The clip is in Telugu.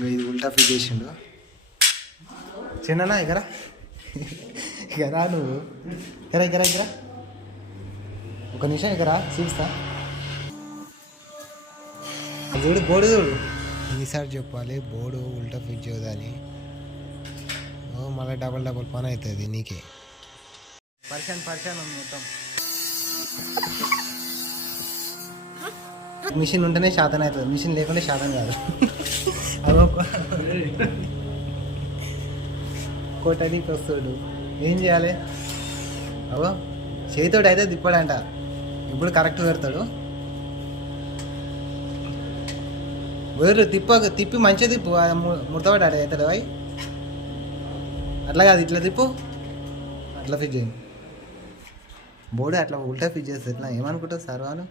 ఇది ఉల్టా ఫిట్ చేసిండు. చిన్ననా ఇక్కడ ఇకరా నువ్వు ఇక్కడ ఒక నిమిషం ఇక్కడ చూస్తా. చూడు బోర్డు చూడు. ఈసారి చెప్పాలి బోర్డు ఉల్టా ఫిట్ చేయదని. మళ్ళీ డబల్ పని అవుతుంది నీకే. పరిశాన్ ఉంది మొత్తం. మిషన్ ఉంటేనే శాతం అవుతుంది, మిషన్ లేకుంటే శాతం కాదు. కోటడికి వస్తాడు, ఏం చేయాలి? అవో చేతితోటి అయితే తిప్పాడంట, ఇప్పుడు కరెక్ట్ పెడతాడు. వేరు తిప్పి మంచిగా తిప్పు, ముడతపడ్డాడు అవుతాడు. అవి అట్లా కాదు, ఇట్లా తిప్పు, అట్లా ఫిట్ చేయండి. బోర్డు అట్లా ఉల్టా ఫిట్ చేస్తే ఎట్లా ఏమనుకుంటావు సార్ వాళ్ళు?